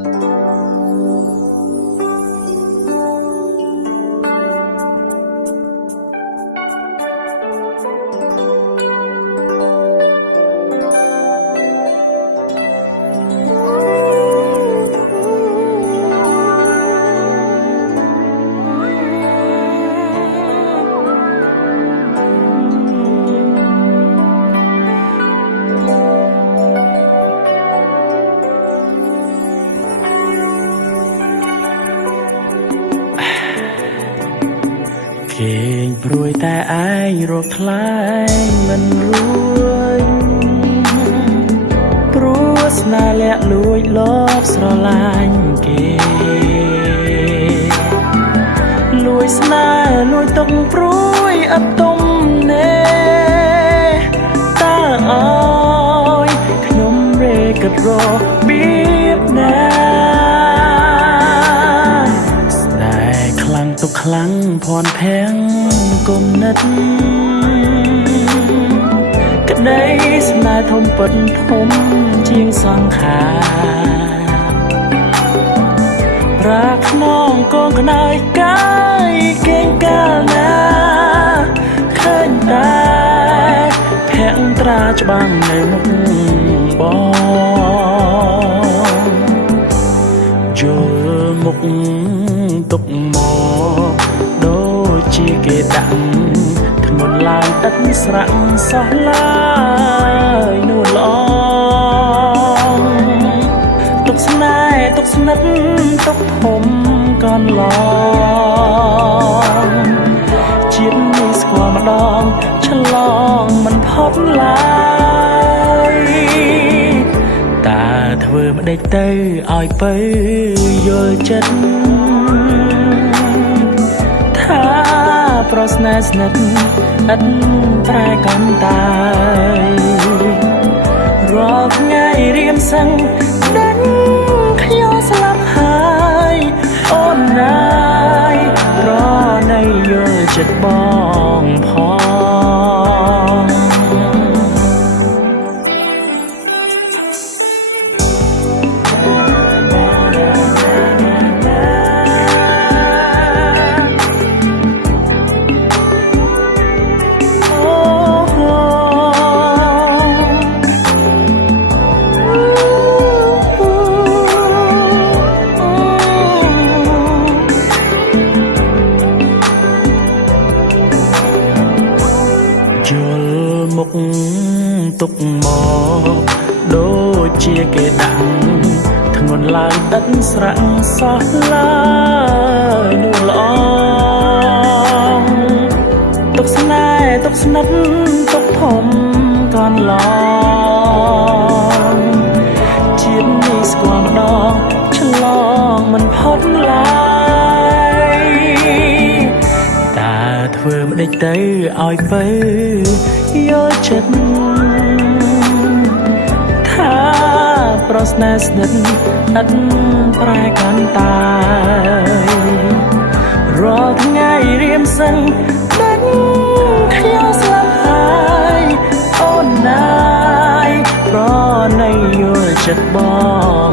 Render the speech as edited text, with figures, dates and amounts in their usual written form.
េងព្រួយតែឯងរកថ្លៃមិនរួចព្រោះស្នេហ៍លាក់លួចលបស្រឡាញ់គេលួចស្នេហ៍លួចទុកព្រួយអត់ទុំណែតើអើយខ្ញុំរេគិតរបៀបណាទុកខ្លាំងភ័ន្តភាំងគុំនិតក្តីស្នេហ៍ធំពិតធំជាងសង្ខារប្រាខ្នងកងក្នើយកាយកេងកាលណាឃើញតែភ័ក្រត្រាច្បាំងនៅមុខបងយល់មុខទុកមកដូចជាគេដាក់ធ្ងន់ឡើងទឹកស្រាក់សោះឡើយនួនល្អទុកស្នេហ៍ទុកស្និទ្ធទុកធំកនឡងជាតិនេះស្គាល់ម្ដងឆ្លងមិនផុតឡើយតើធ្វើម្ដេចទៅឲ្យពៅយល់ចិត្តប្រស្នេហ៍ស្និទ្ធឥតប្រែកាន់តែរាល់ថ្ងៃរៀមសឹងដេញខ្ញុំស្លាប់ហើយអូនណាយរនៃយល់ចិត្តបងផងយល់មុខទុកមកដូចជាគេដាក់ធ្ងន់ឡើងទឹកស្រាក់សោះឡើយនោះល្អទុកស្នេហ៍ទុកស្និទ្ធទុកធំកនឡងជាតិនេះស្គាល់ម្ដងឆ្លងមិនផុតឡើយតើធ្វើម្ដេចទៅឲ្យពៅយល់ចិត្តថាប្រស្នេហ៍ស្និទ្ធឥតប្រែកាន់តែរាល់ថ្ងៃរៀមសឹងដេញខ្ញុំស្លាប់ហើយអូនណាយប្រណីយល់ចិត្តបង